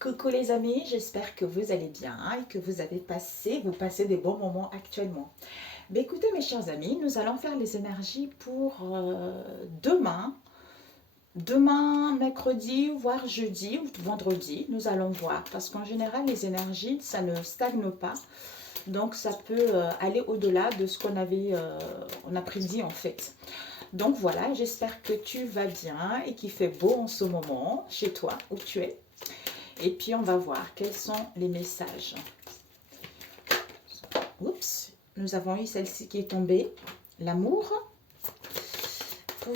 Coucou les amis, j'espère que vous allez bien et que vous passez des bons moments actuellement. Ben écoutez mes chers amis, nous allons faire les énergies pour demain mercredi, voire jeudi ou vendredi, nous allons voir. Parce qu'en général, les énergies, ça ne stagne pas. Donc ça peut aller au-delà de ce qu'on avait on a prédit en fait. Donc voilà, j'espère que tu vas bien et qu'il fait beau en ce moment chez toi où tu es. Et puis, on va voir quels sont les messages. Oups, nous avons eu celle-ci qui est tombée. L'amour. Pour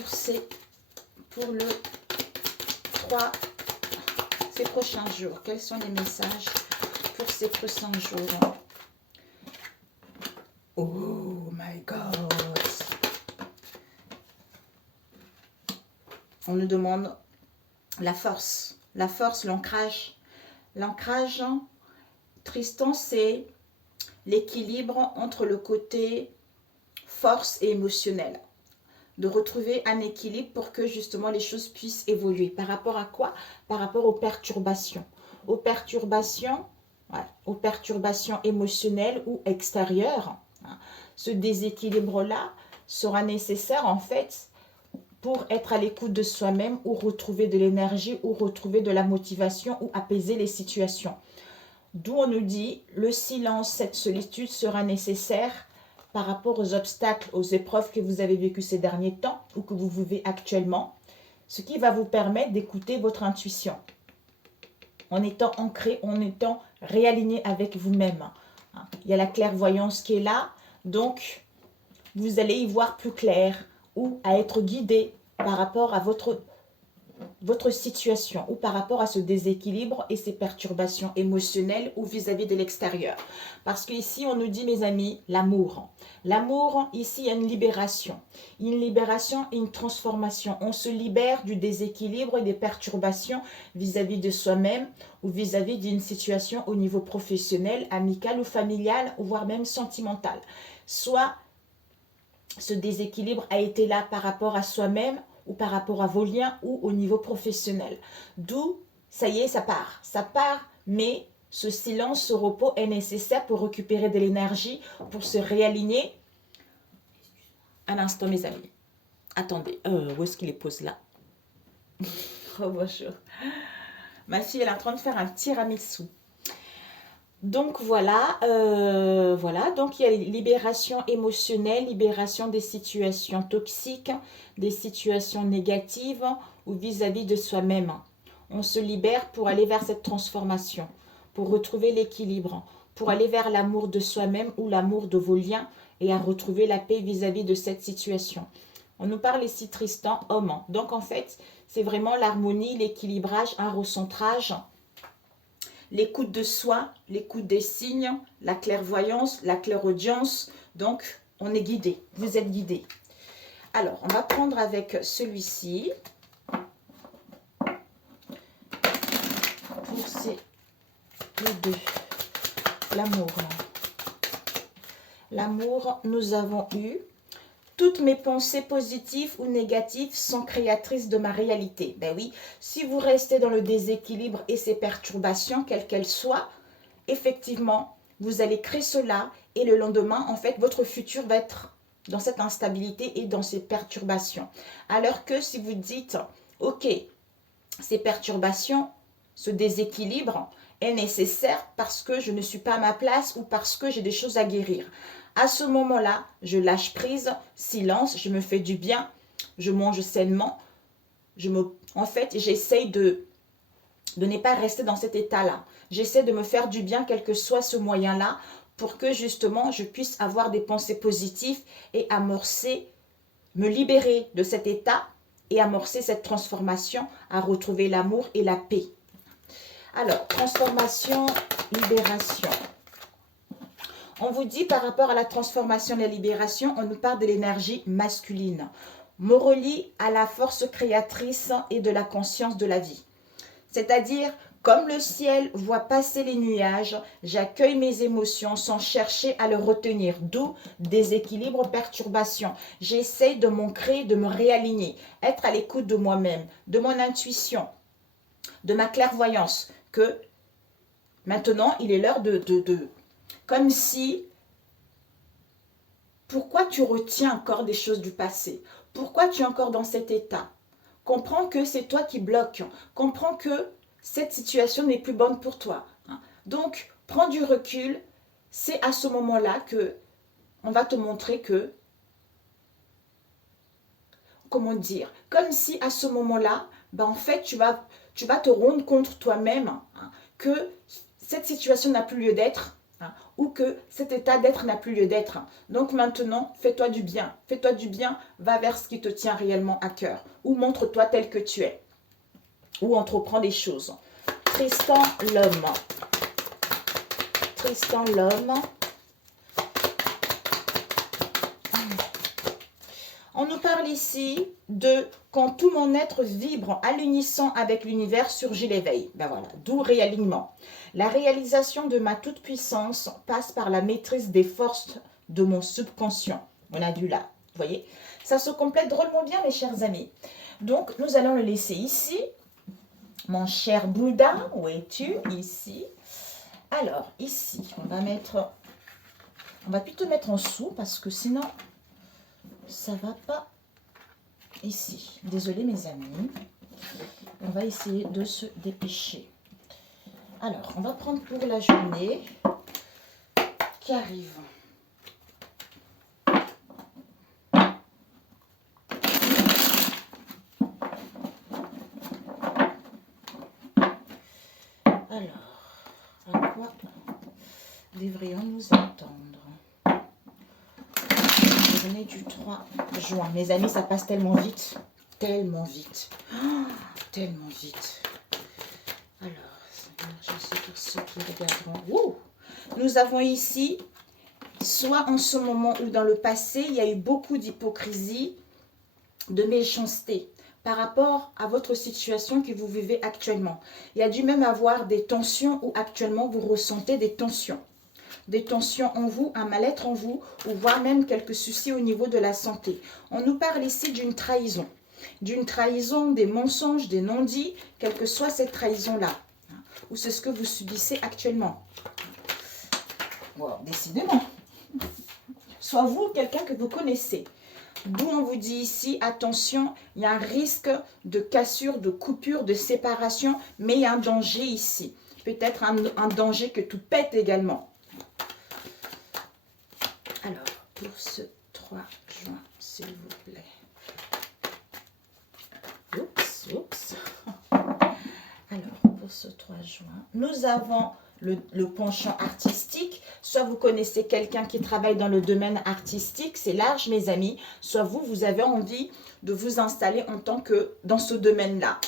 le 3, ces prochains jours. Quels sont les messages pour ces prochains jours? Oh my God. On nous demande la force, l'ancrage. L'ancrage, Tristan, c'est l'équilibre entre le côté force et émotionnel. De retrouver un équilibre pour que justement les choses puissent évoluer. Par rapport à quoi? Par rapport aux perturbations. Aux perturbations émotionnelles ou extérieures. Ce déséquilibre-là sera nécessaire en fait pour être à l'écoute de soi-même ou retrouver de l'énergie ou retrouver de la motivation ou apaiser les situations. D'où on nous dit, le silence, cette solitude sera nécessaire par rapport aux obstacles, aux épreuves que vous avez vécues ces derniers temps ou que vous vivez actuellement, ce qui va vous permettre d'écouter votre intuition en étant ancré, en étant réaligné avec vous-même. Il y a la clairvoyance qui est là, donc vous allez y voir plus clair ou à être guidé par rapport à votre situation ou par rapport à ce déséquilibre et ces perturbations émotionnelles ou vis-à-vis de l'extérieur. Parce qu'ici, on nous dit, mes amis, l'amour. L'amour, ici, il y a une libération. Une libération et une transformation. On se libère du déséquilibre et des perturbations vis-à-vis de soi-même ou vis-à-vis d'une situation au niveau professionnel, amical ou familial, voire même sentimental. Soit ce déséquilibre a été là par rapport à soi-même ou par rapport à vos liens ou au niveau professionnel. D'où, ça y est, ça part, mais ce silence, ce repos est nécessaire pour récupérer de l'énergie, pour se réaligner. Un instant, mes amis. Attendez, où est-ce qu'il est posé là? Oh, bonjour. Ma fille, elle est en train de faire un tiramisu. Donc voilà, donc il y a libération émotionnelle, libération des situations toxiques, des situations négatives ou vis-à-vis de soi-même. On se libère pour aller vers cette transformation, pour retrouver l'équilibre, pour aller vers l'amour de soi-même ou l'amour de vos liens et à retrouver la paix vis-à-vis de cette situation. On nous parle ici Tristan, homme. Donc en fait, c'est vraiment l'harmonie, l'équilibrage, un recentrage, l'écoute de soi, l'écoute des signes, la clairvoyance, la clairaudience. Donc, on est guidé. Vous êtes guidé. Alors, on va prendre avec celui-ci. Pour ces deux. L'amour. L'amour, nous avons eu. Toutes mes pensées positives ou négatives sont créatrices de ma réalité. Ben oui, si vous restez dans le déséquilibre et ces perturbations, quelles qu'elles soient, effectivement, vous allez créer cela et le lendemain, en fait, votre futur va être dans cette instabilité et dans ces perturbations. Alors que si vous dites, ok, ces perturbations, ce déséquilibre est nécessaire parce que je ne suis pas à ma place ou parce que j'ai des choses à guérir. À ce moment-là, je lâche prise, silence, je me fais du bien, je mange sainement. En fait, j'essaye de ne pas rester dans cet état-là. J'essaie de me faire du bien, quel que soit ce moyen-là, pour que justement je puisse avoir des pensées positives et amorcer, me libérer de cet état et amorcer cette transformation à retrouver l'amour et la paix. Alors, transformation, libération. On vous dit par rapport à la transformation et la libération, on nous parle de l'énergie masculine. Me relie à la force créatrice et de la conscience de la vie. C'est-à-dire, comme le ciel voit passer les nuages, j'accueille mes émotions sans chercher à les retenir. D'où déséquilibre, perturbation. J'essaie de m'ancrer, de me réaligner, être à l'écoute de moi-même, de mon intuition, de ma clairvoyance, que Maintenant, il est l'heure comme si, pourquoi tu retiens encore des choses du passé? Pourquoi tu es encore dans cet état? Comprends que c'est toi qui bloques. Comprends que cette situation n'est plus bonne pour toi. Donc, prends du recul. C'est à ce moment-là que on va te montrer que, comment dire, comme si à ce moment-là, ben en fait, tu vas te rendre compte toi-même que cette situation n'a plus lieu d'être, ou que cet état d'être n'a plus lieu d'être. Donc maintenant, fais-toi du bien. Fais-toi du bien, va vers ce qui te tient réellement à cœur. Ou montre-toi tel que tu es. Ou entreprends des choses. Tristan l'homme. Tristan l'homme. On nous parle ici de quand tout mon être vibre à l'unisson avec l'univers, surgit l'éveil. Ben voilà, d'où réalignement. La réalisation de ma toute-puissance passe par la maîtrise des forces de mon subconscient. On a vu là, vous voyez. Ça se complète drôlement bien, mes chers amis. Donc, nous allons le laisser ici. Mon cher Bouddha, où es-tu? Ici. Alors, ici, on va plutôt mettre en dessous parce que sinon, ça va pas ici. Désolé mes amis. On va essayer de se dépêcher. Alors, on va prendre pour la journée qui arrive. Alors, à quoi devrions-nous attendre? Journée du 3 juin. Mes amis, ça passe tellement vite. Tellement vite. Oh, tellement vite. Alors, je sais pour ceux qui regarderont. Ouh, nous avons ici, soit en ce moment ou dans le passé, il y a eu beaucoup d'hypocrisie, de méchanceté par rapport à votre situation que vous vivez actuellement. Il y a dû même avoir des tensions où actuellement vous ressentez des tensions. Des tensions en vous, un mal-être en vous, ou voire même quelques soucis au niveau de la santé. On nous parle ici d'une trahison. D'une trahison, des mensonges, des non-dits, quelle que soit cette trahison-là. Ou c'est ce que vous subissez actuellement. Wow, décidément. Soit vous, quelqu'un que vous connaissez. D'où on vous dit ici, attention, il y a un risque de cassure, de coupure, de séparation, mais il y a un danger ici. Peut-être un danger que tout pète également. Alors, pour ce 3 juin, s'il vous plaît. Oups, oups. Alors, pour ce 3 juin, nous avons le penchant artistique. Soit vous connaissez quelqu'un qui travaille dans le domaine artistique, c'est large mes amis. Soit vous avez envie de vous installer en tant que dans ce domaine-là.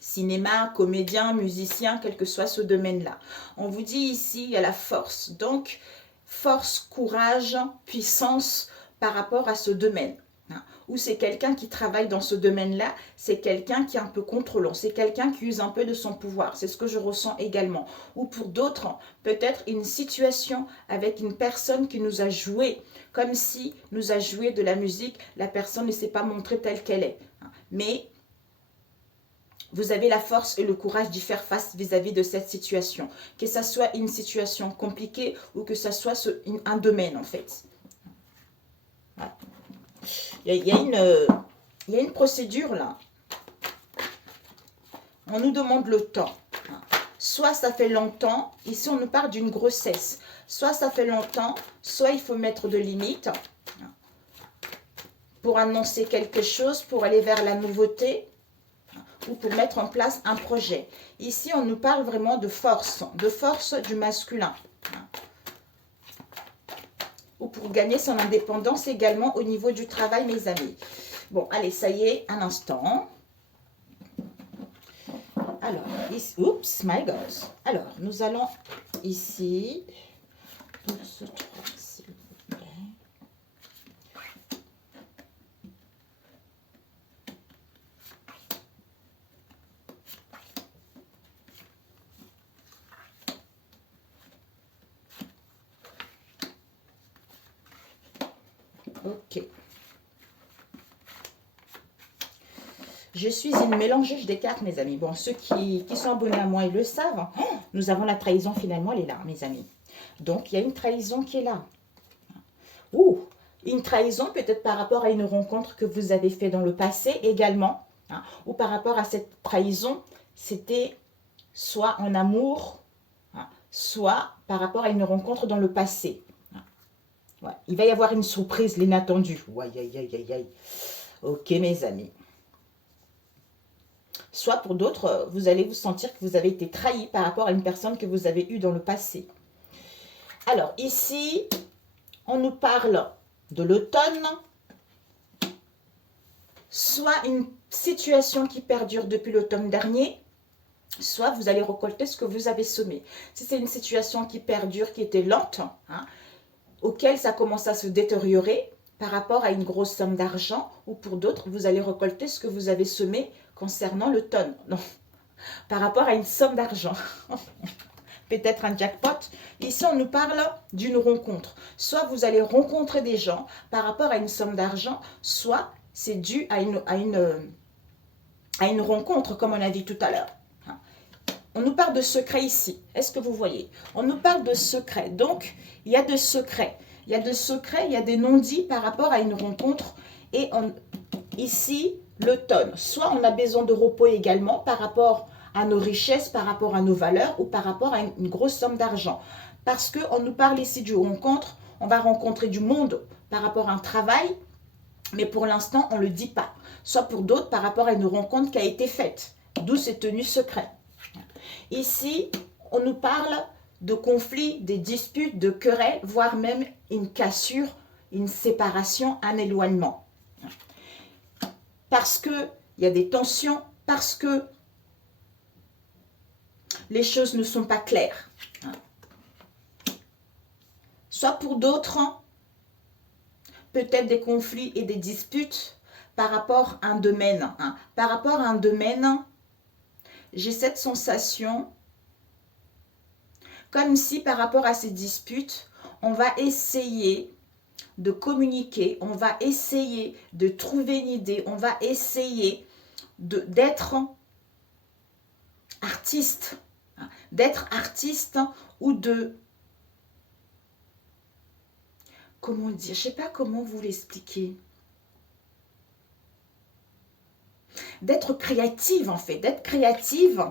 Cinéma, comédien, musicien, quel que soit ce domaine-là. On vous dit ici, il y a la force. Donc, force, courage, puissance par rapport à ce domaine. Ou c'est quelqu'un qui travaille dans ce domaine-là, c'est quelqu'un qui est un peu contrôlant, c'est quelqu'un qui use un peu de son pouvoir, c'est ce que je ressens également. Ou pour d'autres, peut-être une situation avec une personne qui nous a joué, comme si nous a joué de la musique, la personne ne s'est pas montrée telle qu'elle est. Mais vous avez la force et le courage d'y faire face vis-à-vis de cette situation. Que ça soit une situation compliquée ou que ça soit un domaine en fait. Voilà. Il y a une procédure là. On nous demande le temps. Soit ça fait longtemps, ici on nous parle d'une grossesse. Soit ça fait longtemps, soit il faut mettre de limites pour annoncer quelque chose, pour aller vers la nouveauté ou pour mettre en place un projet. Ici on nous parle vraiment de force du masculin. Ou pour gagner son indépendance également au niveau du travail, mes amis. Bon, allez, ça y est, un instant. Alors, ici, oups, my God. Alors, nous allons ici, pour ce 3, s'il vous plaît. Ok. Je suis une mélangeuse des cartes, mes amis. Bon, ceux qui sont abonnés à moi, ils le savent. Oh, nous avons la trahison, finalement, elle est là, mes amis. Donc, il y a une trahison qui est là. Ouh, une trahison peut-être par rapport à une rencontre que vous avez fait dans le passé également. Hein, ou par rapport à cette trahison, c'était soit en amour, hein, soit par rapport à une rencontre dans le passé. Ouais, il va y avoir une surprise, l'inattendue. Aïe, aïe, aïe, aïe, aïe. Ok, mes amis. Soit pour d'autres, vous allez vous sentir que vous avez été trahi par rapport à une personne que vous avez eue dans le passé. Alors, ici, on nous parle de l'automne. Soit une situation qui perdure depuis l'automne dernier, soit vous allez récolter ce que vous avez semé. Si c'est une situation qui perdure, qui était lente, hein, auquel ça commence à se détériorer par rapport à une grosse somme d'argent, ou pour d'autres, vous allez récolter ce que vous avez semé concernant l'automne. Non, par rapport à une somme d'argent. Peut-être un jackpot. Ici, on nous parle d'une rencontre. Soit vous allez rencontrer des gens par rapport à une somme d'argent, soit c'est dû à une rencontre, comme on a dit tout à l'heure. On nous parle de secrets ici. Est-ce que vous voyez? On nous parle de secrets. Donc, il y a de secrets. Il y a de secrets, il y a des non-dits par rapport à une rencontre. Et ici, l'automne. Soit on a besoin de repos également par rapport à nos richesses, par rapport à nos valeurs ou par rapport à une grosse somme d'argent. Parce qu'on nous parle ici d'une rencontre. On va rencontrer du monde par rapport à un travail. Mais pour l'instant, on ne le dit pas. Soit pour d'autres, par rapport à une rencontre qui a été faite. D'où c'est tenu secret. Ici, on nous parle de conflits, des disputes, de querelles, voire même une cassure, une séparation, un éloignement. Parce qu'il y a des tensions, parce que les choses ne sont pas claires. Soit pour d'autres, peut-être des conflits et des disputes par rapport à un domaine. Par rapport à un domaine, j'ai cette sensation comme si par rapport à ces disputes, on va essayer de communiquer, on va essayer de trouver une idée, on va essayer d'être artiste, ou de, comment dire, je ne sais pas comment vous l'expliquer. D'être créative en fait, d'être créative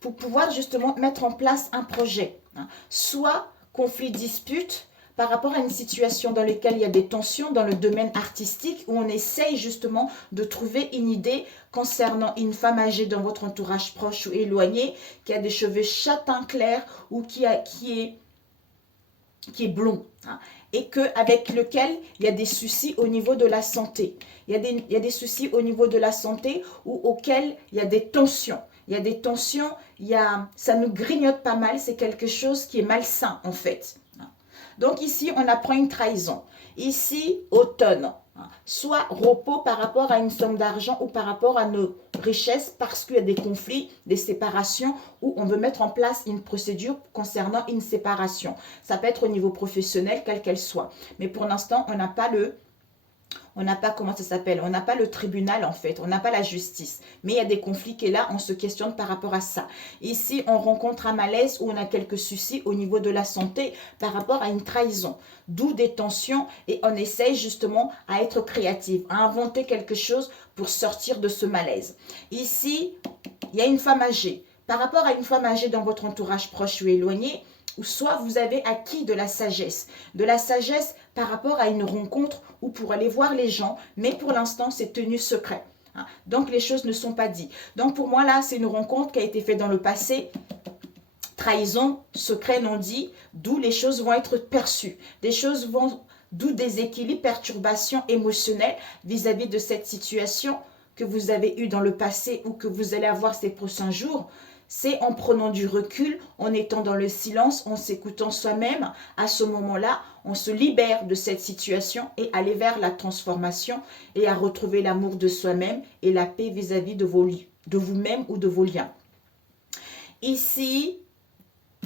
pour pouvoir justement mettre en place un projet. Soit conflit, dispute par rapport à une situation dans laquelle il y a des tensions dans le domaine artistique où on essaye justement de trouver une idée concernant une femme âgée dans votre entourage proche ou éloigné qui a des cheveux châtain clair ou qui est blond. Et avec lequel il y a des soucis au niveau de la santé. Il y a des soucis au niveau de la santé ou auxquels il y a des tensions. Il y a des tensions, ça nous grignote pas mal, c'est quelque chose qui est malsain en fait. Donc ici, on apprend une trahison. Ici, automne. Soit repos par rapport à une somme d'argent ou par rapport à nos richesses parce qu'il y a des conflits, des séparations où on veut mettre en place une procédure concernant une séparation. Ça peut être au niveau professionnel, quelle qu'elle soit. Mais pour l'instant, on n'a pas comment ça s'appelle, on n'a pas le tribunal en fait, on n'a pas la justice. Mais il y a des conflits qui est là, on se questionne par rapport à ça. Ici, on rencontre un malaise ou on a quelques soucis au niveau de la santé par rapport à une trahison. D'où des tensions et on essaye justement à être créative, à inventer quelque chose pour sortir de ce malaise. Ici, il y a une femme âgée. Par rapport à une femme âgée dans votre entourage proche ou éloigné, ou soit vous avez acquis de la sagesse par rapport à une rencontre ou pour aller voir les gens, mais pour l'instant c'est tenu secret. Donc les choses ne sont pas dites. Donc pour moi là c'est une rencontre qui a été faite dans le passé, trahison, secret non dit, d'où les choses vont être perçues. D'où des équilibres, perturbations émotionnelles vis-à-vis de cette situation que vous avez eue dans le passé ou que vous allez avoir ces prochains jours. C'est en prenant du recul, en étant dans le silence, en s'écoutant soi-même. À ce moment-là, on se libère de cette situation et aller vers la transformation et à retrouver l'amour de soi-même et la paix vis-à-vis de vous-même ou de vos liens. Ici,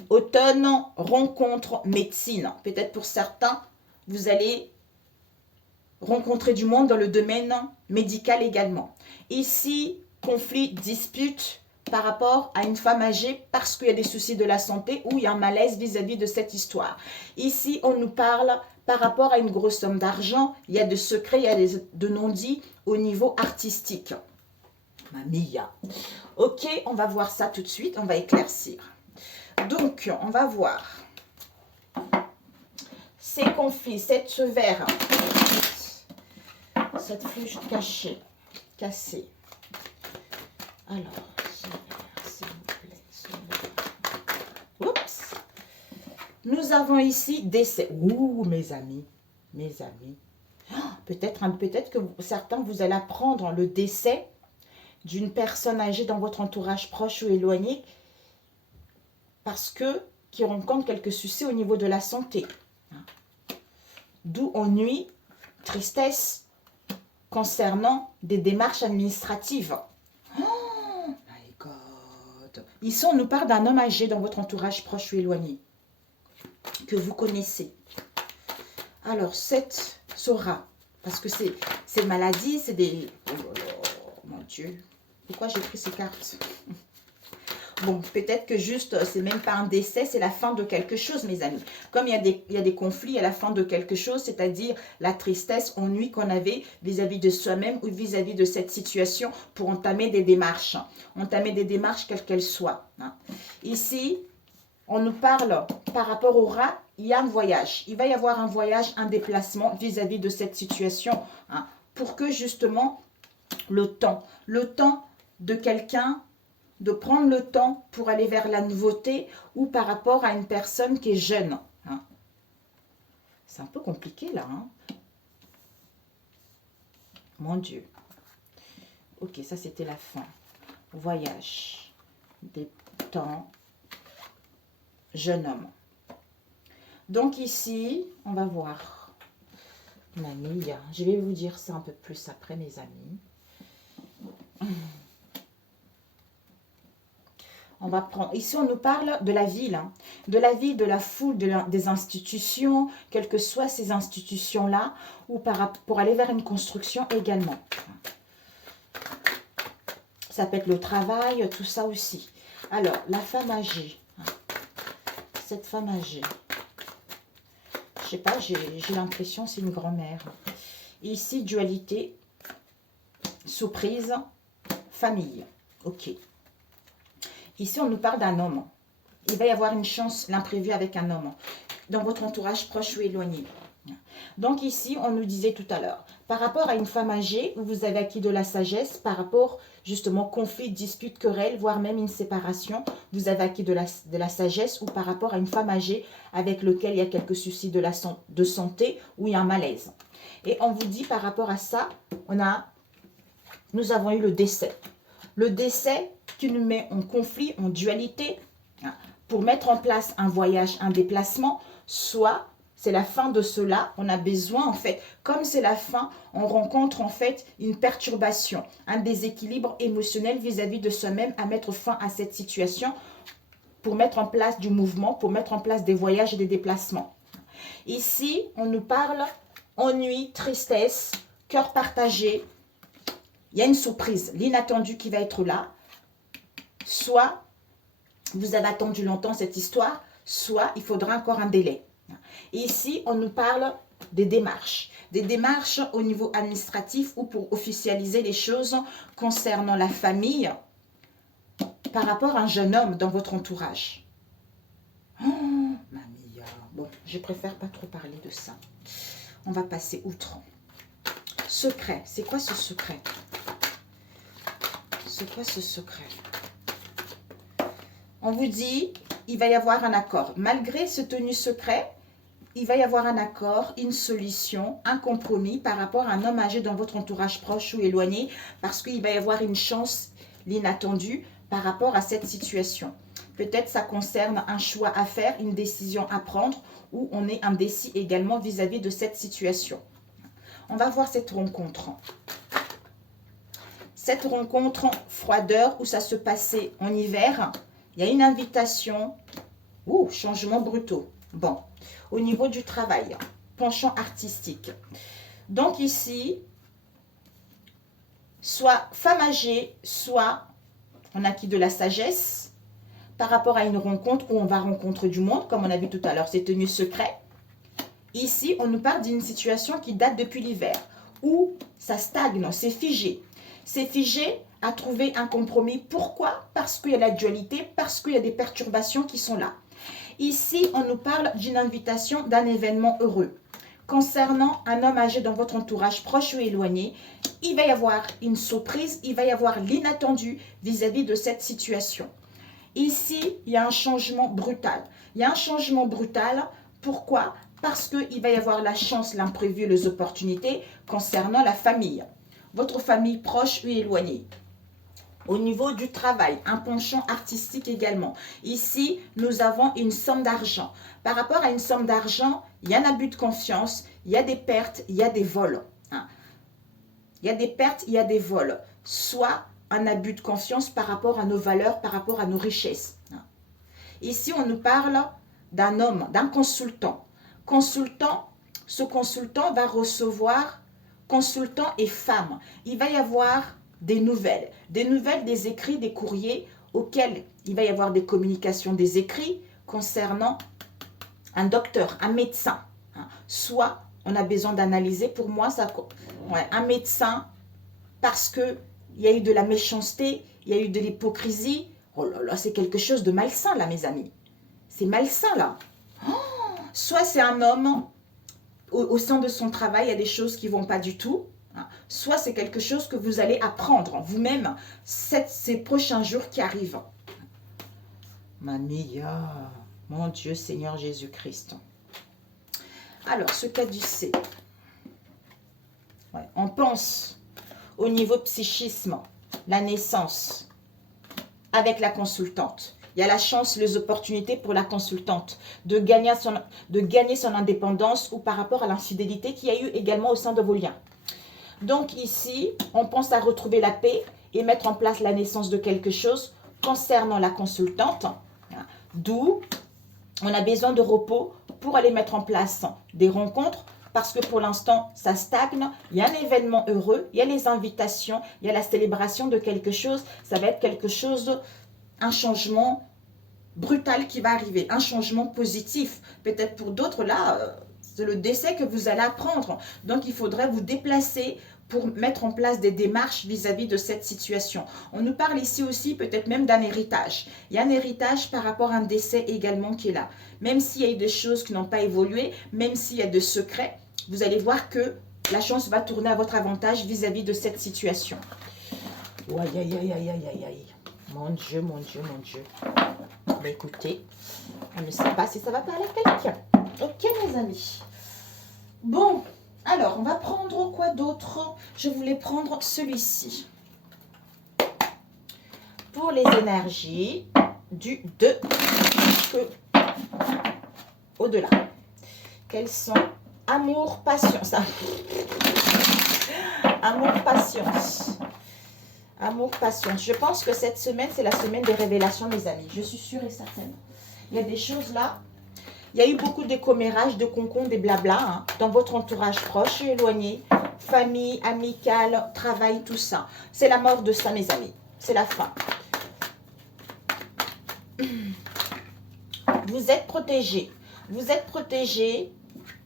automne, rencontre, médecine. Peut-être pour certains, vous allez rencontrer du monde dans le domaine médical également. Ici, conflit, dispute par rapport à une femme âgée parce qu'il y a des soucis de la santé ou il y a un malaise vis-à-vis de cette histoire. Ici, on nous parle par rapport à une grosse somme d'argent. Il y a de secrets, il y a de non-dits au niveau artistique. Mamia. Ok, on va voir ça tout de suite, on va éclaircir. Donc, on va voir ces conflits, ce verre, cette flûte cachée, cassée. Alors, ce verre, s'il vous plaît. Oups. Nous avons ici décès. Ouh, mes amis, mes amis. Peut-être que certains, vous allez apprendre le décès d'une personne âgée dans votre entourage proche ou éloigné parce que qui rencontre quelques soucis au niveau de la santé. D'où ennui, tristesse concernant des démarches administratives. Oh my God. Ici, on nous parle d'un homme âgé dans votre entourage proche ou éloigné que vous connaissez. Alors, cette sera, parce que c'est maladie, c'est des... Oh, mon Dieu. Pourquoi j'ai pris ces cartes? Bon, peut-être que juste, c'est même pas un décès, c'est la fin de quelque chose, mes amis. Comme il y a des conflits à la fin de quelque chose, c'est-à-dire la tristesse, ennui qu'on avait vis-à-vis de soi-même ou vis-à-vis de cette situation pour entamer des démarches. Entamer des démarches quelles qu'elles soient. Ici, on nous parle par rapport au rat, il y a un voyage. Il va y avoir un voyage, un déplacement vis-à-vis de cette situation. Pour que justement, le temps de quelqu'un, de prendre le temps pour aller vers la nouveauté ou par rapport à une personne qui est jeune. C'est un peu compliqué là. Mon Dieu. Ok, ça c'était la fin. Voyage. Des temps. Jeune homme. Donc ici, on va voir. Mamie, je vais vous dire ça un peu plus après, mes amis. On va prendre, ici on nous parle de la ville, de la ville, de la foule, des institutions, quelles que soient ces institutions-là, ou pour aller vers une construction également. Ça peut être le travail, tout ça aussi. Alors, la femme âgée, cette femme âgée, je sais pas, j'ai l'impression c'est une grand-mère. Ici, dualité, surprise, famille, ok. Ici, on nous parle d'un homme. Il va y avoir une chance, l'imprévu avec un homme, dans votre entourage proche ou éloigné. Donc ici, on nous disait tout à l'heure, par rapport à une femme âgée, vous avez acquis de la sagesse, par rapport justement conflit, dispute, querelle, voire même une séparation, vous avez acquis de la sagesse, ou par rapport à une femme âgée avec laquelle il y a quelques soucis de santé ou il y a un malaise. Et on vous dit par rapport à ça, nous avons eu le décès. Le décès qui nous met en conflit, en dualité, pour mettre en place un voyage, un déplacement, soit c'est la fin de cela, on a besoin en fait, comme c'est la fin, on rencontre en fait une perturbation, un déséquilibre émotionnel vis-à-vis de soi-même à mettre fin à cette situation pour mettre en place du mouvement, pour mettre en place des voyages et des déplacements. Ici, on nous parle ennui, tristesse, cœur partagé. Il y a une surprise, l'inattendu qui va être là. Soit vous avez attendu longtemps cette histoire, soit il faudra encore un délai. Et ici, on nous parle des démarches au niveau administratif ou pour officialiser les choses concernant la famille par rapport à un jeune homme dans votre entourage. Oh, mamie, bon, je préfère pas trop parler de ça. On va passer outre. Secret, c'est quoi ce secret? C'est quoi ce secret? On vous dit, il va y avoir un accord. Malgré ce tenu secret, il va y avoir un accord, une solution, un compromis par rapport à un homme âgé dans votre entourage proche ou éloigné, parce qu'il va y avoir une chance, l'inattendu, par rapport à cette situation. Peut-être ça concerne un choix à faire, une décision à prendre, ou on est indécis également vis-à-vis de cette situation. On va voir cette rencontre. Cette rencontre froideur où ça se passait en hiver, il y a une invitation, changements brutaux. Bon, au niveau du travail, penchant artistique. Donc ici, soit femme âgée, soit on acquis de la sagesse par rapport à une rencontre où on va rencontrer du monde, comme on a vu tout à l'heure, c'est tenu secret. Ici, on nous parle d'une situation qui date depuis l'hiver, où ça stagne, c'est figé. C'est figé à trouver un compromis. Pourquoi? Parce qu'il y a la dualité, parce qu'il y a des perturbations qui sont là. Ici, on nous parle d'une invitation, d'un événement heureux. Concernant un homme âgé dans votre entourage proche ou éloigné, il va y avoir une surprise, il va y avoir l'inattendu vis-à-vis de cette situation. Ici, il y a un changement brutal. Il y a un changement brutal. Pourquoi? Parce qu'il va y avoir la chance, l'imprévu, les opportunités concernant la famille. Votre famille proche ou éloignée. Au niveau du travail, un penchant artistique également. Ici, nous avons une somme d'argent. Par rapport à une somme d'argent, il y a un abus de confiance, il y a des pertes, il y a des vols. Il y a des pertes, il y a des vols. Soit un abus de confiance par rapport à nos valeurs, par rapport à nos richesses. Ici, on nous parle d'un homme, d'un consultant. Ce consultant va recevoir, consultant et femme. Il va y avoir des nouvelles, des écrits, des courriers auxquels il va y avoir des communications, des écrits concernant un docteur, un médecin. Soit on a besoin d'analyser, pour moi, un médecin, parce qu'il y a eu de la méchanceté, il y a eu de l'hypocrisie. Oh là là, c'est quelque chose de malsain là, mes amis. C'est malsain là. Soit c'est un homme, au sein de son travail, il y a des choses qui ne vont pas du tout. Soit c'est quelque chose que vous allez apprendre vous-même ces prochains jours qui arrivent. Mania, mon Dieu Seigneur Jésus-Christ. Alors, ce caducée, on pense au niveau psychisme, la naissance, avec la consultante. Il y a la chance, les opportunités pour la consultante de gagner son indépendance ou par rapport à l'infidélité qu'il y a eu également au sein de vos liens. Donc ici, on pense à retrouver la paix et mettre en place la naissance de quelque chose concernant la consultante, d'où on a besoin de repos pour aller mettre en place des rencontres parce que pour l'instant, ça stagne. Il y a un événement heureux, il y a les invitations, il y a la célébration de quelque chose. Ça va être quelque chose, un changement brutal qui va arriver, un changement positif. Peut-être pour d'autres, là, c'est le décès que vous allez apprendre. Donc, il faudrait vous déplacer pour mettre en place des démarches vis-à-vis de cette situation. On nous parle ici aussi peut-être même d'un héritage. Il y a un héritage par rapport à un décès également qui est là. Même s'il y a eu des choses qui n'ont pas évolué, même s'il y a des secrets, vous allez voir que la chance va tourner à votre avantage vis-à-vis de cette situation. Aïe, aïe, aïe, aïe, aïe, aïe. Mon Dieu, mon Dieu, mon Dieu. Bah, écoutez, on ne sait pas si ça va parler à quelqu'un. Ok, mes amis. Bon, alors, on va prendre quoi d'autre? Je voulais prendre celui-ci. Pour les énergies au-delà. Quels sont amour, patience. Amour, patience. Amour, patience. Je pense que cette semaine, c'est la semaine des révélations, mes amis. Je suis sûre et certaine. Il y a des choses là. Il y a eu beaucoup de commérages, de concons, des blabla dans votre entourage proche et éloigné. Famille, amicale, travail, tout ça. C'est la mort de ça, mes amis. C'est la fin. Vous êtes protégés. Vous êtes protégés.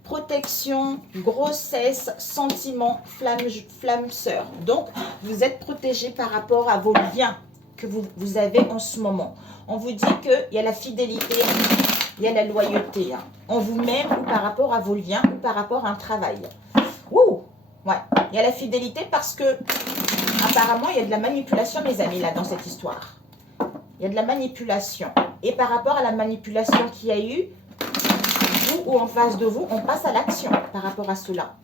Protection, grossesse, sentiments, flamme sœur. Donc, vous êtes protégés par rapport à vos liens que vous avez en ce moment. On vous dit qu'il y a la fidélité, il y a la loyauté en vous-même ou par rapport à vos liens ou par rapport à un travail. Ouh, ouais, il y a la fidélité parce que apparemment, il y a de la manipulation, mes amis, là, dans cette histoire. Il y a de la manipulation. Et par rapport à la manipulation qu'il y a eu, ou en face de vous, on passe à l'action par rapport à cela.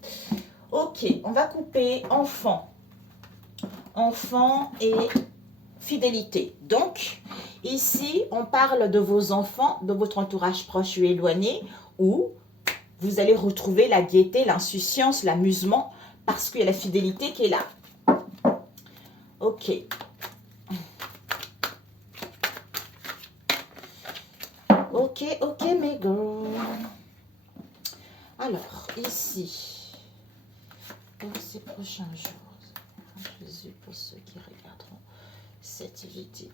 Ok, on va couper enfant. Enfant et fidélité. Donc, ici, on parle de vos enfants, de votre entourage proche ou éloigné, où vous allez retrouver la gaieté, l'insouciance, l'amusement, parce qu'il y a la fidélité qui est là. Ok. Ok, ok, mes girls. Alors, ici, pour ces prochains jours. Jésus, pour ceux qui regarderont cette vidéo.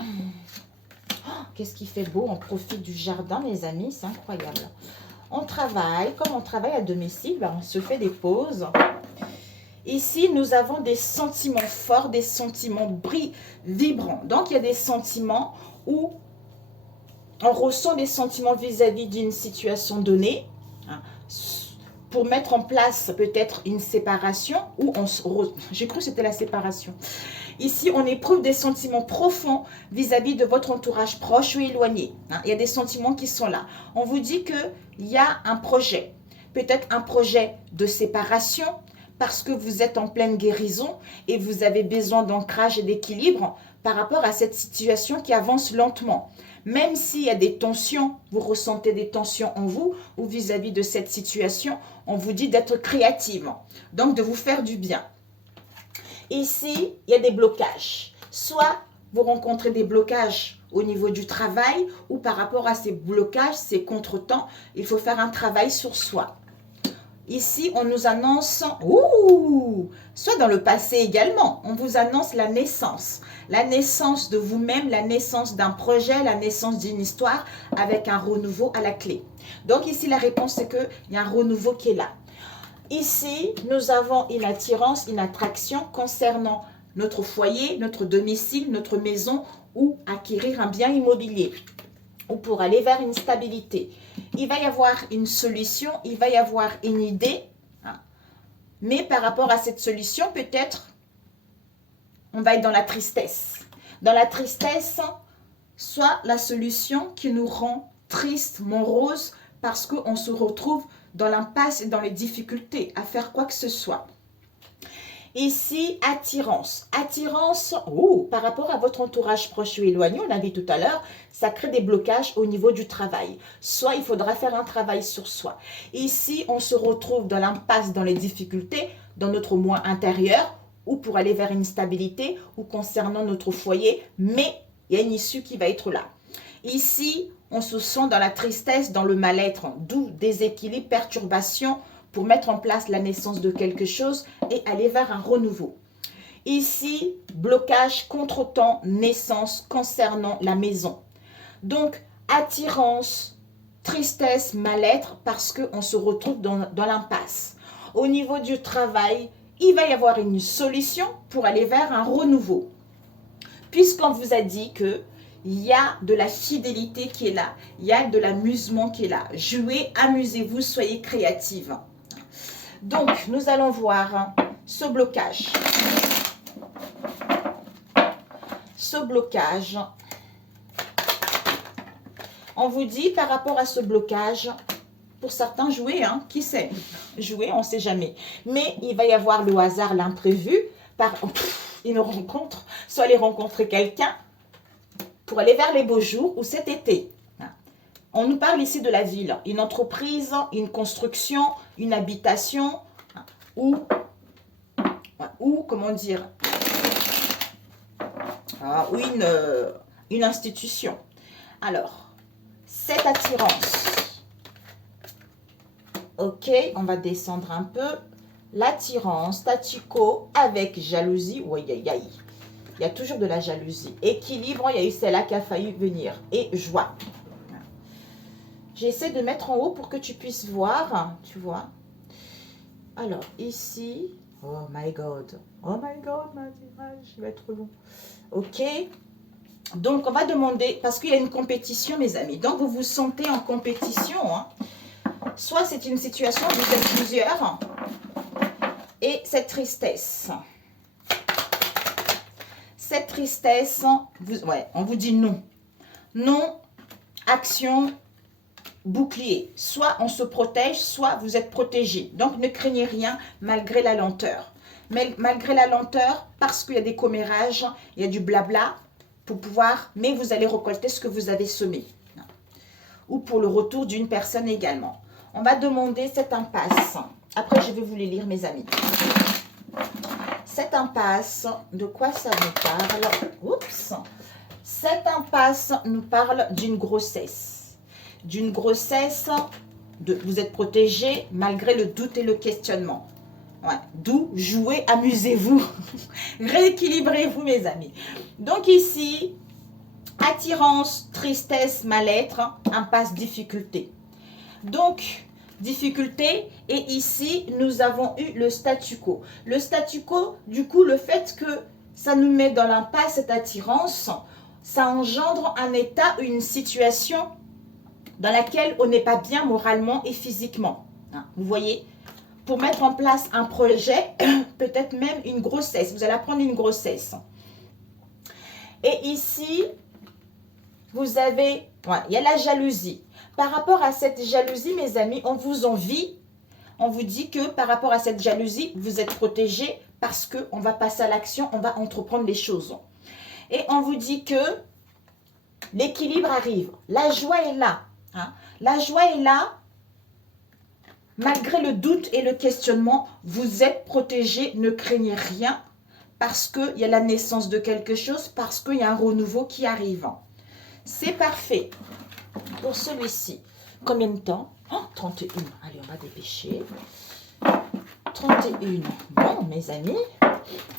Oh, qu'est-ce qui fait beau, on profite du jardin, mes amis, c'est incroyable. On travaille, comme on travaille à domicile, ben on se fait des pauses. Ici, nous avons des sentiments forts, des sentiments vibrants. Donc, il y a des sentiments où on ressent des sentiments vis-à-vis d'une situation donnée, hein, pour mettre en place peut-être une séparation, ou j'ai cru que c'était la séparation. Ici, on éprouve des sentiments profonds vis-à-vis de votre entourage proche ou éloigné. Hein. Il y a des sentiments qui sont là. On vous dit qu'il y a un projet, peut-être un projet de séparation, parce que vous êtes en pleine guérison et vous avez besoin d'ancrage et d'équilibre par rapport à cette situation qui avance lentement. Même s'il y a des tensions, vous ressentez des tensions en vous ou vis-à-vis de cette situation, on vous dit d'être créative, donc de vous faire du bien. Ici, il y a des blocages. Soit vous rencontrez des blocages au niveau du travail ou par rapport à ces blocages, ces contretemps, il faut faire un travail sur soi. Ici, on nous annonce, soit dans le passé également, on vous annonce la naissance de vous-même, la naissance d'un projet, la naissance d'une histoire avec un renouveau à la clé. Donc ici, la réponse c'est qu'il y a un renouveau qui est là. Ici, nous avons une attirance, une attraction concernant notre foyer, notre domicile, notre maison ou acquérir un bien immobilier ou pour aller vers une stabilité. Il va y avoir une solution, il va y avoir une idée, hein. Mais par rapport à cette solution, peut-être, on va être dans la tristesse. Dans la tristesse, soit la solution qui nous rend triste, morose, parce qu'on se retrouve dans l'impasse et dans les difficultés à faire quoi que ce soit. Ici, attirance. Attirance, par rapport à votre entourage proche ou éloigné, on a dit tout à l'heure, ça crée des blocages au niveau du travail. Soit il faudra faire un travail sur soi. Ici, on se retrouve dans l'impasse, dans les difficultés, dans notre moi intérieur, ou pour aller vers une stabilité, ou concernant notre foyer, mais il y a une issue qui va être là. Ici, on se sent dans la tristesse, dans le mal-être, d'où déséquilibre, perturbation, pour mettre en place la naissance de quelque chose et aller vers un renouveau. Ici, blocage, contretemps, naissance concernant la maison. Donc, attirance, tristesse, mal-être parce qu'on se retrouve dans l'impasse. Au niveau du travail, il va y avoir une solution pour aller vers un renouveau. Puisqu'on vous a dit que il y a de la fidélité qui est là, il y a de l'amusement qui est là. Jouez, amusez-vous, soyez créatifs. Donc, nous allons voir ce blocage. Ce blocage, on vous dit par rapport à ce blocage, pour certains jouer, hein, qui sait, jouer, on ne sait jamais. Mais il va y avoir le hasard, l'imprévu, par une rencontre, soit aller rencontrer quelqu'un pour aller vers les beaux jours ou cet été. On nous parle ici de la ville, une entreprise, une construction, une habitation ou comment dire, une institution. Alors, cette attirance, ok, on va descendre un peu. L'attirance, statu quo avec jalousie, il y a toujours de la jalousie. Équilibre, il y a eu celle-là qui a failli venir. Et joie. J'essaie de mettre en haut pour que tu puisses voir, tu vois. Alors, ici, oh my God, ma image va être long. Ok, donc on va demander, parce qu'il y a une compétition, mes amis. Donc, vous vous sentez en compétition, hein. Soit c'est une situation, vous êtes plusieurs, et cette tristesse. Cette tristesse, on vous dit non. Non, action, bouclier. Soit on se protège, soit vous êtes protégé. Donc, ne craignez rien malgré la lenteur. Mais malgré la lenteur, parce qu'il y a des commérages, il y a du blabla, pour pouvoir, mais vous allez récolter ce que vous avez semé. Ou pour le retour d'une personne également. On va demander cette impasse. Après, je vais vous les lire, mes amis. Cette impasse, de quoi ça nous parle? Oups! Cette impasse nous parle d'une grossesse. D'une grossesse Vous êtes protégé malgré le doute et le questionnement. Ouais. D'où jouez, amusez-vous. Rééquilibrez-vous, mes amis. Donc ici, attirance, tristesse, mal-être, impasse, difficulté. Donc, difficulté, et ici, nous avons eu le statu quo. Le statu quo, du coup, le fait que ça nous met dans l'impasse, cette attirance, ça engendre un état, une situation dans laquelle on n'est pas bien moralement et physiquement. Vous voyez, pour mettre en place un projet, peut-être même une grossesse. Vous allez apprendre une grossesse. Et ici, vous avez, il y a la jalousie. Par rapport à cette jalousie, mes amis, on vous envie. On vous dit que par rapport à cette jalousie, vous êtes protégé parce qu'on va passer à l'action, on va entreprendre les choses. Et on vous dit que l'équilibre arrive. La joie est là. La joie est là. Malgré le doute et le questionnement, vous êtes protégé, ne craignez rien parce qu'il y a la naissance de quelque chose, parce qu'il y a un renouveau qui arrive. C'est parfait pour celui-ci. Combien de temps? 31. Allez, on va dépêcher. 31. Bon, mes amis.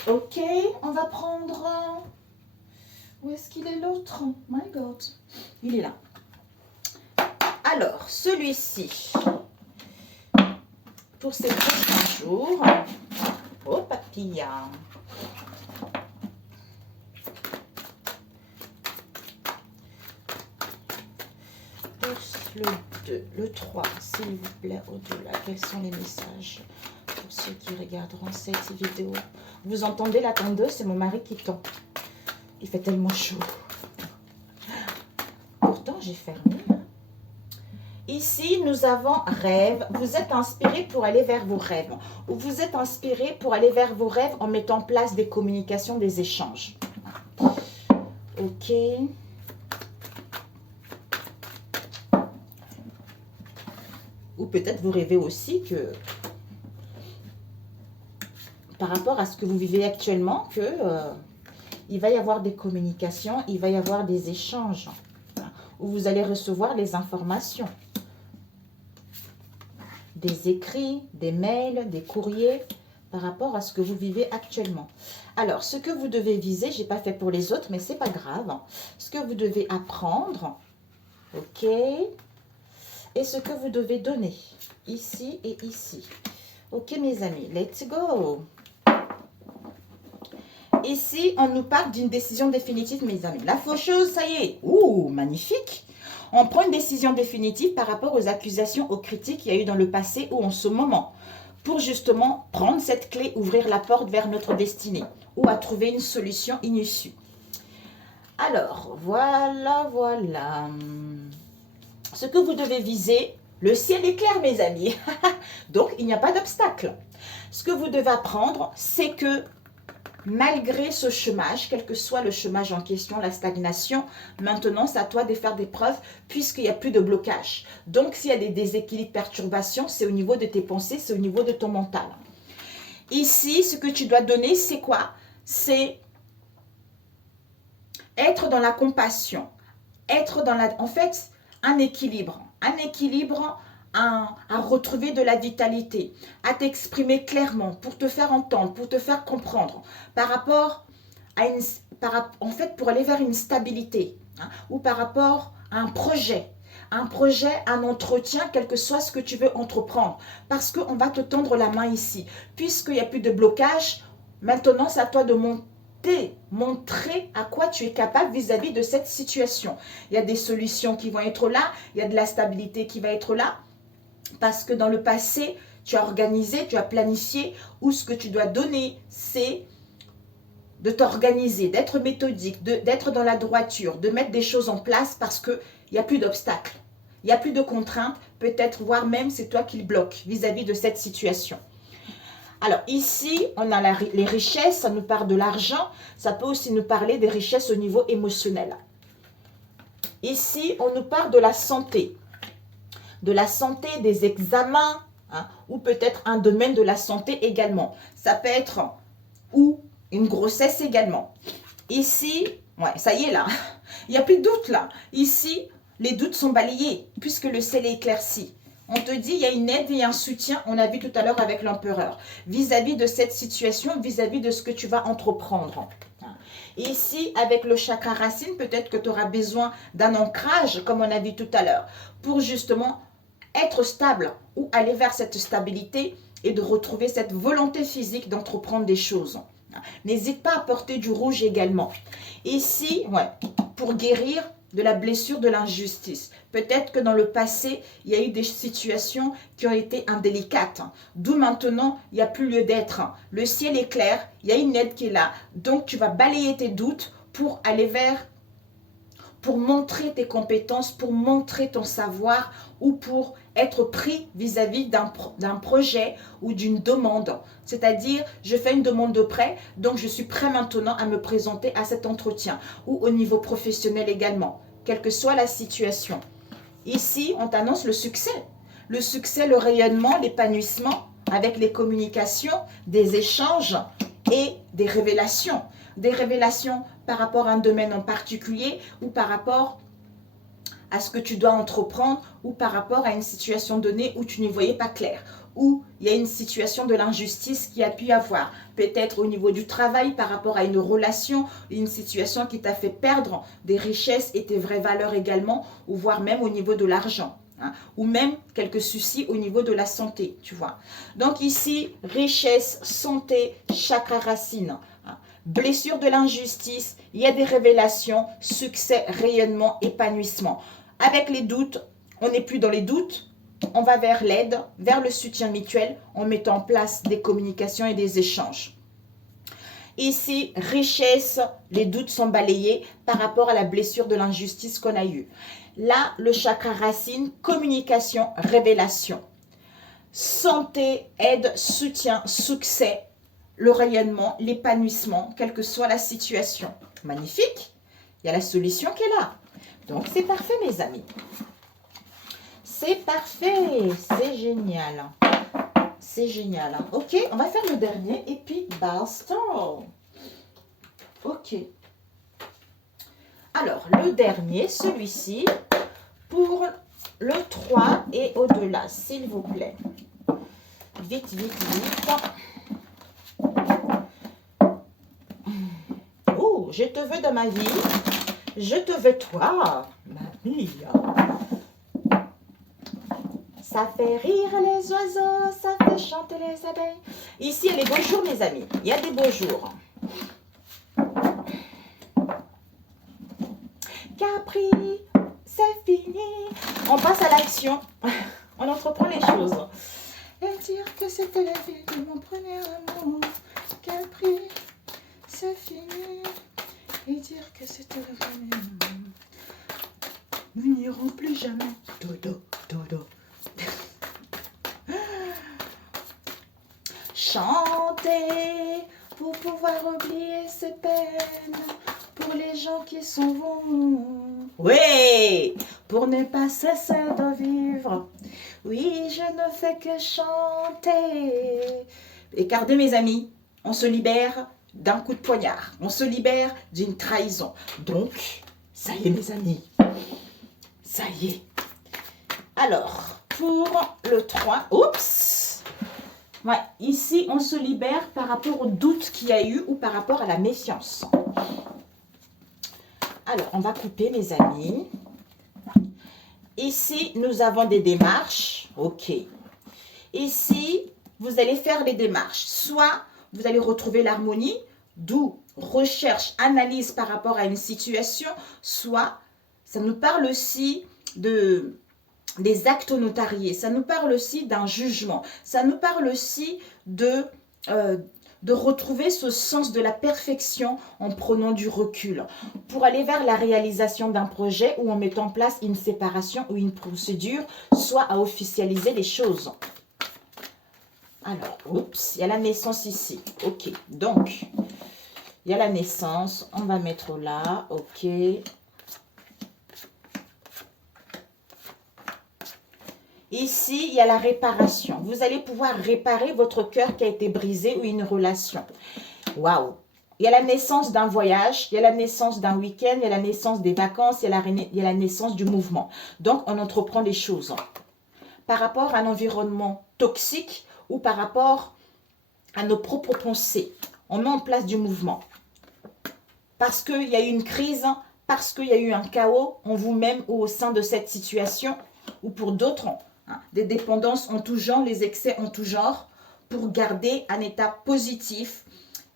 Ok, on va prendre... Où est-ce qu'il est l'autre? My God. Il est là. Alors, celui-ci... Pour ces prochains jours. Oh, papilla. Pour le 2, le 3, s'il vous plaît, au-delà. Quels sont les messages pour ceux qui regarderont cette vidéo? Vous entendez la tondeuse? C'est mon mari qui tond. Il fait tellement chaud. Pourtant, j'ai fermé. Ici, nous avons rêve. Vous êtes inspiré pour aller vers vos rêves. Ou vous êtes inspiré pour aller vers vos rêves en mettant en place des communications, des échanges. Ok. Ou peut-être vous rêvez aussi que, par rapport à ce que vous vivez actuellement, que il va y avoir des communications, il va y avoir des échanges. Où vous allez recevoir les informations. Des écrits, des mails, des courriers par rapport à ce que vous vivez actuellement. Alors, ce que vous devez viser, je n'ai pas fait pour les autres, mais ce n'est pas grave. Ce que vous devez apprendre, ok, et ce que vous devez donner, ici et ici. Ok, mes amis, let's go. Ici, on nous parle d'une décision définitive, mes amis. La faucheuse, ça y est. Ouh, magnifique. On prend une décision définitive par rapport aux accusations, aux critiques qu'il y a eu dans le passé ou en ce moment. Pour justement prendre cette clé, ouvrir la porte vers notre destinée. Ou à trouver une solution, une issue. Alors, voilà. Ce que vous devez viser, le ciel est clair, mes amis. Donc, il n'y a pas d'obstacle. Ce que vous devez apprendre, c'est que malgré ce chômage, quel que soit le chômage en question, la stagnation, maintenant c'est à toi de faire des preuves puisqu'il n'y a plus de blocage. Donc s'il y a des déséquilibres, perturbations, c'est au niveau de tes pensées, c'est au niveau de ton mental. Ici, ce que tu dois donner, c'est quoi? C'est être dans la compassion, être dans en fait, un équilibre. Un équilibre à retrouver de la vitalité, à t'exprimer clairement, pour te faire entendre, pour te faire comprendre, par rapport à en fait, pour aller vers une stabilité, ou par rapport à un projet, un entretien, quel que soit ce que tu veux entreprendre, parce qu'on va te tendre la main ici, puisqu'il n'y a plus de blocage. Maintenant, c'est à toi de montrer à quoi tu es capable vis-à-vis de cette situation. Il y a des solutions qui vont être là, il y a de la stabilité qui va être là, parce que dans le passé, tu as organisé, tu as planifié, ou ce que tu dois donner, c'est de t'organiser, d'être méthodique, d'être dans la droiture, de mettre des choses en place parce qu'il n'y a plus d'obstacles, il n'y a plus de contraintes, peut-être, voire même c'est toi qui le bloques vis-à-vis de cette situation. Alors ici, on a les richesses, ça nous parle de l'argent, ça peut aussi nous parler des richesses au niveau émotionnel. Ici, on nous parle de la santé. De la santé, des examens, ou peut-être un domaine de la santé également. Ça peut être ou une grossesse également. Ici, ouais, ça y est là, il n'y a plus de doute là. Ici, les doutes sont balayés puisque le ciel est éclairci. On te dit, il y a une aide et un soutien, on a vu tout à l'heure avec l'empereur, vis-à-vis de cette situation, vis-à-vis de ce que tu vas entreprendre. Ici, avec le chakra racine, peut-être que tu auras besoin d'un ancrage, comme on a vu tout à l'heure, pour justement être stable ou aller vers cette stabilité et de retrouver cette volonté physique d'entreprendre des choses. N'hésite pas à porter du rouge également. Ici, ouais, pour guérir de la blessure de l'injustice. Peut-être que dans le passé, il y a eu des situations qui ont été indélicates. D'où maintenant, il n'y a plus lieu d'être. Le ciel est clair, il y a une aide qui est là. Donc, tu vas balayer tes doutes pour aller vers, pour montrer tes compétences, pour montrer ton savoir ou pour être pris vis-à-vis d'un projet ou d'une demande. C'est-à-dire, je fais une demande de prêt, donc je suis prêt maintenant à me présenter à cet entretien ou au niveau professionnel également, quelle que soit la situation. Ici, on t'annonce le succès, le rayonnement, l'épanouissement avec les communications, des échanges et des révélations. Des révélations par rapport à un domaine en particulier ou par rapport à ce que tu dois entreprendre ou par rapport à une situation donnée où tu n'y voyais pas clair, où il y a une situation de l'injustice qui a pu y avoir, peut-être au niveau du travail par rapport à une relation, une situation qui t'a fait perdre des richesses et tes vraies valeurs également, ou voire même au niveau de l'argent. Ou même quelques soucis au niveau de la santé, tu vois. Donc ici, richesse, santé, chakra racine. Blessure de l'injustice, il y a des révélations, succès, rayonnement, épanouissement. Avec les doutes, on n'est plus dans les doutes, on va vers l'aide, vers le soutien mutuel, en mettant en place des communications et des échanges. Ici, richesse, les doutes sont balayés par rapport à la blessure de l'injustice qu'on a eue. Là, le chakra racine, communication, révélation. Santé, aide, soutien, succès, le rayonnement, l'épanouissement, quelle que soit la situation. Magnifique. Il y a la solution qui est là. Donc, c'est parfait, mes amis. C'est parfait. C'est génial. C'est génial. Ok, on va faire le dernier et puis basta. Ok. Alors, le dernier, celui-ci, pour le 3 et au-delà, s'il vous plaît. Vite, vite, vite. Oh, je te veux dans ma vie. Je te veux toi, ma vie. Ça fait rire les oiseaux, ça fait chanter les abeilles. Ici, il y a les beaux jours, mes amis. Il y a des beaux jours. Capri, c'est fini. On passe à l'action. On entreprend les choses. Et dire que c'était la vie de mon premier amour. Capri, c'est fini. Et dire que c'était le premier amour. Nous n'irons plus jamais. Dodo, dodo. Chanter pour pouvoir oublier ces peines. Pour les gens qui s'en vont. Oui, pour ne pas cesser de vivre. Oui, je ne fais que chanter. Écartez mes amis, on se libère d'un coup de poignard. On se libère d'une trahison. Donc, ça y est mes amis. Ça y est. Alors, pour le 3, oups. Ouais, ici, on se libère par rapport au doute qu'il y a eu ou par rapport à la méfiance. Alors, on va couper, mes amis. Ici, nous avons des démarches. OK. Ici, vous allez faire les démarches. Soit vous allez retrouver l'harmonie, d'où recherche, analyse par rapport à une situation. Soit, ça nous parle aussi des actes notariés. Ça nous parle aussi d'un jugement. Ça nous parle aussi de retrouver ce sens de la perfection en prenant du recul pour aller vers la réalisation d'un projet ou en mettant en place une séparation ou une procédure, soit à officialiser les choses. Alors, oups, il y a la naissance ici. Ok, donc, il y a la naissance. On va mettre là, ok. Ici, il y a la réparation. Vous allez pouvoir réparer votre cœur qui a été brisé ou une relation. Waouh! Il y a la naissance d'un voyage, il y a la naissance d'un week-end, il y a la naissance des vacances, il y a la naissance du mouvement. Donc, on entreprend les choses. par rapport à un environnement toxique ou par rapport à nos propres pensées. On met en place du mouvement. Parce qu'il y a eu une crise, parce qu'il y a eu un chaos en vous-même ou au sein de cette situation, ou pour d'autres, hein, des dépendances en tout genre, les excès en tout genre, pour garder un état positif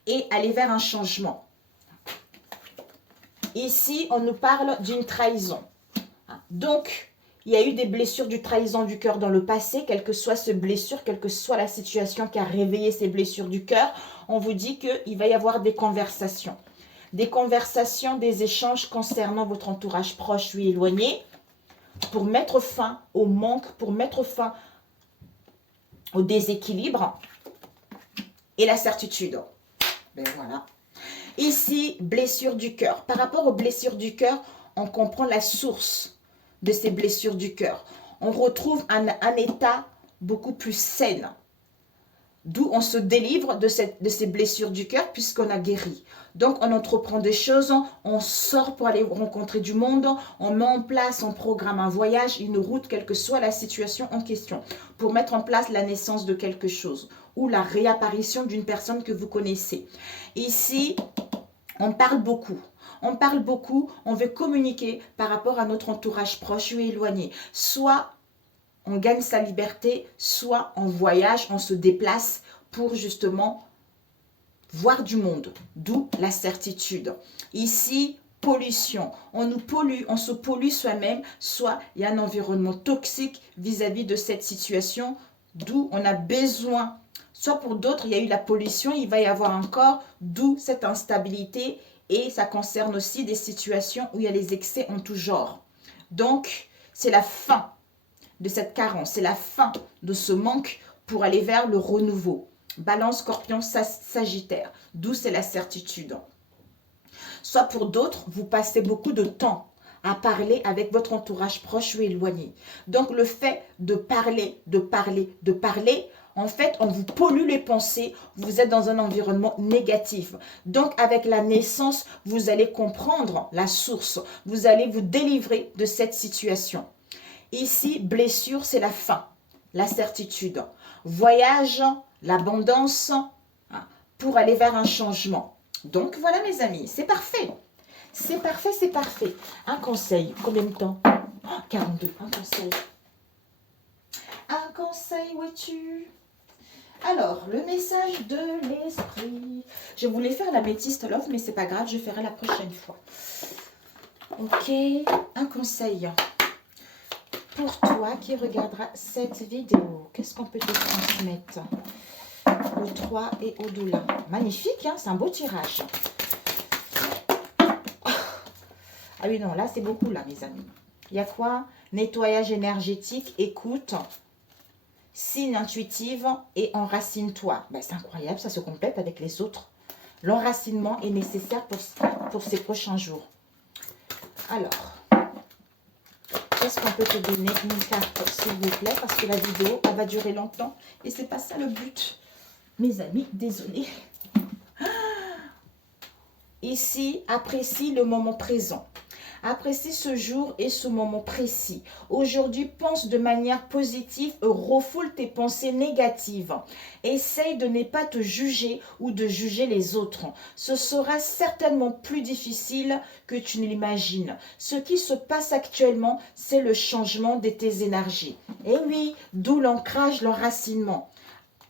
et aller vers un changement. Ici, on nous parle d'une trahison. Donc, il y a eu des blessures du trahison du cœur dans le passé, quelle que soit cette blessure, quelle que soit la situation qui a réveillé ces blessures du cœur, on vous dit qu'il va y avoir des conversations. Des conversations, des échanges concernant votre entourage proche ou éloigné, pour mettre fin au manque, pour mettre fin au déséquilibre et la certitude. Ben voilà. Ici, blessure du cœur. Par rapport aux blessures du cœur, on comprend la source de ces blessures du cœur. On retrouve un état beaucoup plus sain. D'où on se délivre de ces blessures du cœur puisqu'on a guéri. Donc, on entreprend des choses, on sort pour aller rencontrer du monde, on met en place, on programme un voyage, une route, quelle que soit la situation en question, pour mettre en place la naissance de quelque chose ou la réapparition d'une personne que vous connaissez. Ici, on parle beaucoup. On parle beaucoup, on veut communiquer par rapport à notre entourage proche ou éloigné. Soit on gagne sa liberté, soit on voyage, on se déplace pour justement voir du monde, d'où la certitude. Ici, pollution, on nous pollue, on se pollue soi-même, soit il y a un environnement toxique vis-à-vis de cette situation, d'où on a besoin, soit pour d'autres, il y a eu la pollution, il va y avoir encore, d'où cette instabilité, et ça concerne aussi des situations où il y a les excès en tout genre. Donc, c'est la fin de cette carence, c'est la fin de ce manque pour aller vers le renouveau. Balance, Scorpion, Sagittaire, d'où c'est la certitude. Soit pour d'autres, vous passez beaucoup de temps à parler avec votre entourage proche ou éloigné. Donc le fait de parler, en fait, on vous pollue les pensées, vous êtes dans un environnement négatif. Donc avec la naissance, vous allez comprendre la source, vous allez vous délivrer de cette situation. Ici, blessure, c'est la fin, la certitude. Voyage, l'abondance, pour aller vers un changement. Donc, voilà mes amis, c'est parfait. C'est parfait, c'est parfait. Un conseil, combien de temps? 42, un conseil. Un conseil, où es-tu? Alors, le message de l'esprit. Je voulais faire la métiste love, mais c'est pas grave, je ferai la prochaine fois. Ok, un conseil. Pour toi qui regarderas cette vidéo, qu'est-ce qu'on peut te transmettre? Au 3 et au-delà. Magnifique, hein, c'est un beau tirage. Ah oui, non, là, c'est beaucoup, là, mes amis. Il y a quoi? Nettoyage énergétique, écoute, signe intuitive et enracine-toi. Ben, c'est incroyable, ça se complète avec les autres. L'enracinement est nécessaire pour ces prochains jours. Alors, qu'est-ce qu'on peut te donner une carte, s'il vous plaît? Parce que la vidéo, elle va durer longtemps. Et c'est pas ça le but. Mes amis, désolé. Ici, apprécie le moment présent. Apprécie ce jour et ce moment précis. Aujourd'hui, pense de manière positive, refoule tes pensées négatives. Essaye de ne pas te juger ou de juger les autres. Ce sera certainement plus difficile que tu ne l'imagines. Ce qui se passe actuellement, c'est le changement de tes énergies. Et oui, d'où l'ancrage, l'enracinement.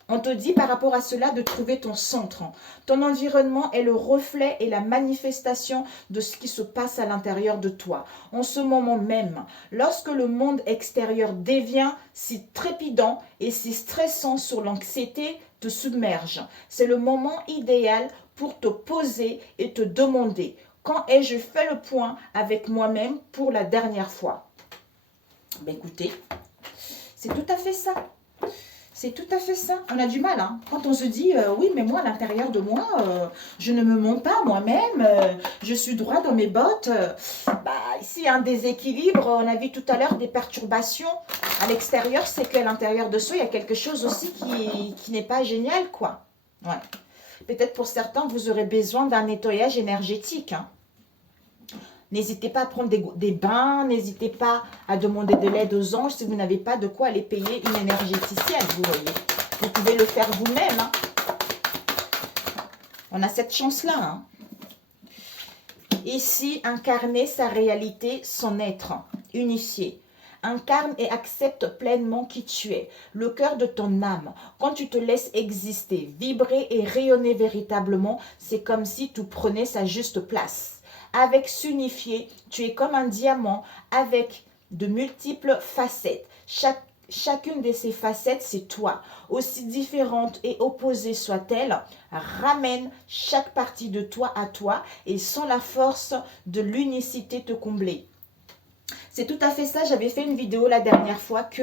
On te dit par rapport à cela de trouver ton centre. Ton environnement est le reflet et la manifestation de ce qui se passe à l'intérieur de toi. En ce moment même, lorsque le monde extérieur devient si trépidant et si stressant sur l'anxiété te submerge, c'est le moment idéal pour te poser et te demander « Quand ai-je fait le point avec moi-même pour la dernière fois ?» Ben écoutez, c'est tout à fait ça. C'est tout à fait ça. On a du mal, hein. Quand on se dit, oui, mais moi, à l'intérieur de moi, je ne me mens pas moi-même, je suis droit dans mes bottes. Bah, ici, il y a un déséquilibre. On a vu tout à l'heure des perturbations à l'extérieur. C'est qu'à l'intérieur de soi, il y a quelque chose aussi qui n'est pas génial, quoi. Ouais. Peut-être pour certains, vous aurez besoin d'un nettoyage énergétique. Hein. N'hésitez pas à prendre des bains, n'hésitez pas à demander de l'aide aux anges si vous n'avez pas de quoi aller payer une énergéticienne, vous voyez. Vous pouvez le faire vous-même. Hein. On a cette chance-là. Hein. Ici, incarner sa réalité, son être, unifié. Incarne et accepte pleinement qui tu es, le cœur de ton âme. Quand tu te laisses exister, vibrer et rayonner véritablement, c'est comme si tu prenais sa juste place. Avec s'unifier, tu es comme un diamant avec de multiples facettes. Chacune de ces facettes, c'est toi. Aussi différente et opposée soit-elle, ramène chaque partie de toi à toi et sans la force de l'unicité te combler. C'est tout à fait ça, j'avais fait une vidéo la dernière fois que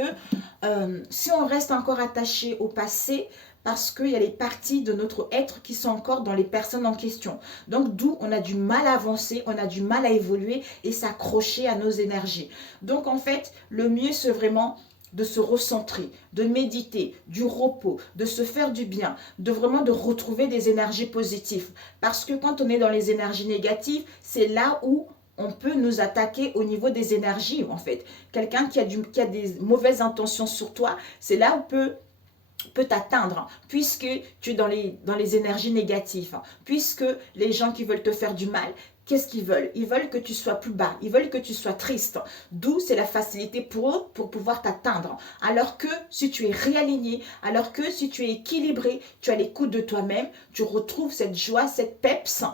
si on reste encore attaché au passé, parce qu'il y a les parties de notre être qui sont encore dans les personnes en question. Donc d'où on a du mal à avancer, on a du mal à évoluer et s'accrocher à nos énergies. Donc en fait, le mieux c'est vraiment de se recentrer, de méditer, du repos, de se faire du bien, de vraiment de retrouver des énergies positives. Parce que quand on est dans les énergies négatives, c'est là où on peut nous attaquer au niveau des énergies, en fait. Quelqu'un qui a des mauvaises intentions sur toi, c'est là où peut t'atteindre, puisque tu es dans les énergies négatives, puisque les gens qui veulent te faire du mal, qu'est-ce qu'ils veulent? Ils veulent que tu sois plus bas, ils veulent que tu sois triste. D'où c'est la facilité pour eux pour pouvoir t'atteindre. Alors que si tu es réaligné, alors que si tu es équilibré, tu as l'écoute de toi-même, tu retrouves cette joie, cette peps.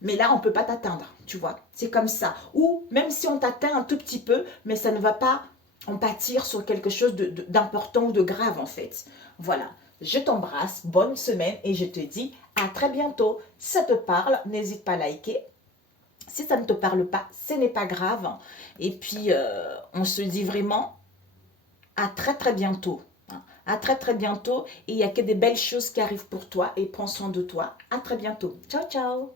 Mais là, on ne peut pas t'atteindre, tu vois. C'est comme ça. Ou même si on t'atteint un tout petit peu, mais ça ne va pas en pâtir sur quelque chose d'important ou de grave, en fait. Voilà. Je t'embrasse, bonne semaine et je te dis à très bientôt. Si ça te parle, n'hésite pas à liker. Si ça ne te parle pas, ce n'est pas grave. Et puis, on se dit vraiment à très très bientôt. À très très bientôt. Et il n'y a que des belles choses qui arrivent pour toi. Et prends soin de toi. À très bientôt. Ciao, ciao.